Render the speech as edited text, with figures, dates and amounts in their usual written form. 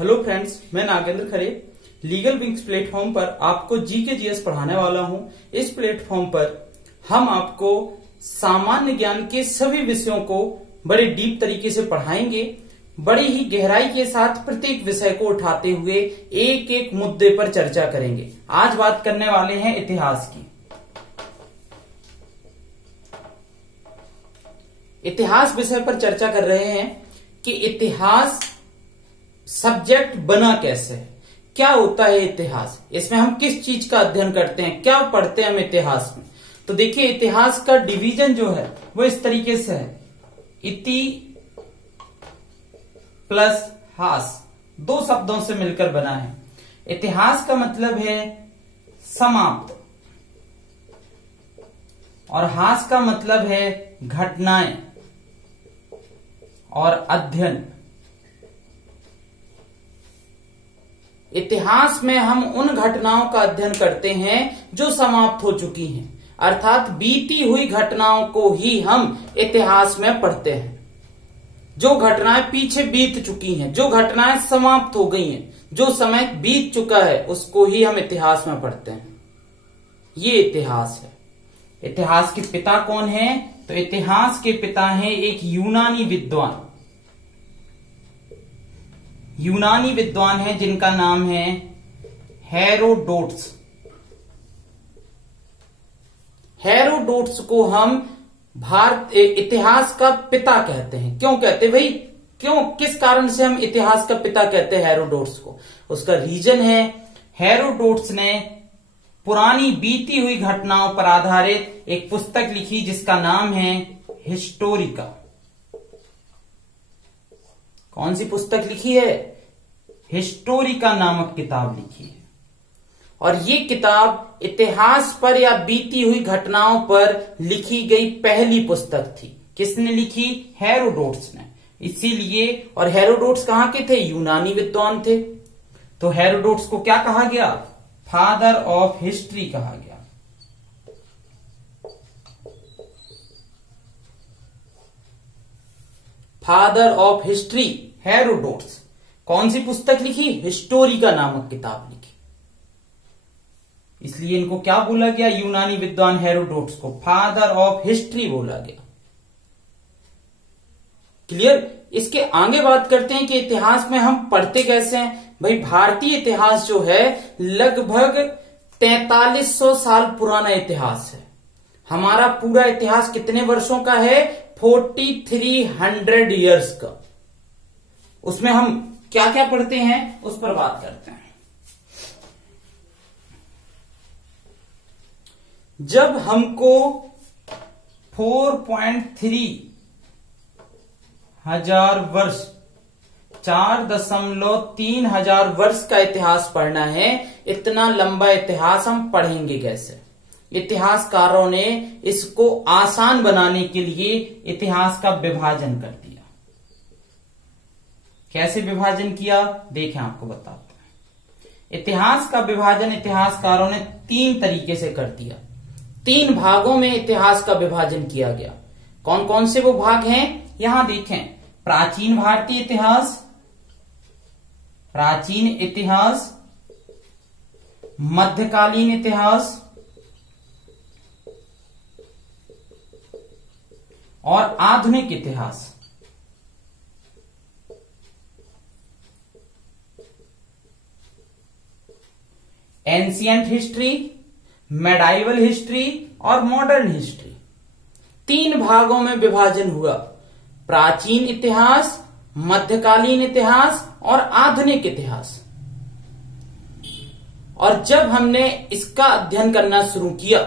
Hello friends, मैं नागेंद्र खरे legal wings platform पर आपको जीके जीएस पढ़ाने वाला हूं। इस प्लेटफॉर्म पर हम आपको सामान्य ज्ञान के सभी विषयों को बड़े डीप तरीके से पढ़ाएंगे। बड़ी ही गहराई के साथ प्रत्येक विषय को उठाते हुए एक एक मुद्दे पर चर्चा करेंगे। आज बात करने वाले हैं इतिहास की। इतिहास विषय पर चर्चा कर रहे हैं कि इतिहास सब्जेक्ट बना कैसे है, क्या होता है इतिहास, इसमें हम किस चीज का अध्ययन करते हैं, क्या पढ़ते हैं हम इतिहास में। तो देखिए, इतिहास का डिवीजन जो है वो इस तरीके से है, इति प्लस हास, दो शब्दों से मिलकर बना है। इतिहास का मतलब है समाप्त और हास का मतलब है घटनाएं और अध्ययन। इतिहास में हम उन घटनाओं का अध्ययन करते हैं जो समाप्त हो चुकी हैं, अर्थात बीती हुई घटनाओं को ही हम इतिहास में पढ़ते हैं। जो घटनाएं पीछे बीत चुकी हैं, जो घटनाएं समाप्त हो गई हैं, जो समय बीत चुका है, उसको ही हम इतिहास में पढ़ते हैं। ये इतिहास है। इतिहास के पिता कौन है? तो इतिहास के पिता हैं एक यूनानी विद्वान। यूनानी विद्वान है जिनका नाम है हेरोडोटस। हेरोडोटस को हम भारत इतिहास का पिता कहते हैं। क्यों कहते हैं भाई? क्यों, किस कारण से हम इतिहास का पिता कहते हैं हेरोडोटस को? उसका रीजन है, हेरोडोटस ने पुरानी बीती हुई घटनाओं पर आधारित एक पुस्तक लिखी जिसका नाम है हिस्टोरिका। कौन सी पुस्तक लिखी है? हिस्टोरिका नामक किताब लिखी है। और ये किताब इतिहास पर या बीती हुई घटनाओं पर लिखी गई पहली पुस्तक थी। किसने लिखी? हेरोडोटस ने। इसीलिए, और हेरोडोटस कहां के थे? यूनानी विद्वान थे। तो हेरोडोटस को क्या कहा गया? फादर ऑफ हिस्ट्री कहा गया। Father of history Herodotus. कौन सी पुस्तक लिखी? हिस्टोरिका नामक किताब लिखी। इसलिए इनको क्या बोला गया? यूनानी विद्वान हेरोडोटस को फादर ऑफ हिस्ट्री बोला गया। क्लियर? इसके आगे बात करते हैं कि इतिहास में हम पढ़ते कैसे हैं। भाई, भारतीय इतिहास जो है लगभग 4300 साल पुराना इतिहास है। हमारा पूरा इतिहास कितने वर्षों का है? 4300 ईयर्स का। उसमें हम क्या क्या पढ़ते हैं उस पर बात करते हैं। जब हमको 4.3 हजार वर्ष, 4.3 हजार वर्ष का इतिहास पढ़ना है, इतना लंबा इतिहास हम पढ़ेंगे कैसे? इतिहासकारों ने इसको आसान बनाने के लिए इतिहास का विभाजन कर दिया। कैसे विभाजन किया? देखें, आपको बताते हैं। इतिहास का विभाजन इतिहासकारों ने 3 तरीके से कर दिया। 3 भागों में इतिहास का विभाजन किया गया। कौन कौन से वो भाग हैं? यहां देखें, प्राचीन भारतीय इतिहास, प्राचीन इतिहास, मध्यकालीन इतिहास और आधुनिक इतिहास। एंशियंट हिस्ट्री, मेडाइवल हिस्ट्री और मॉडर्न हिस्ट्री। 3 भागों में विभाजन हुआ, प्राचीन इतिहास, मध्यकालीन इतिहास और आधुनिक इतिहास। और जब हमने इसका अध्ययन करना शुरू किया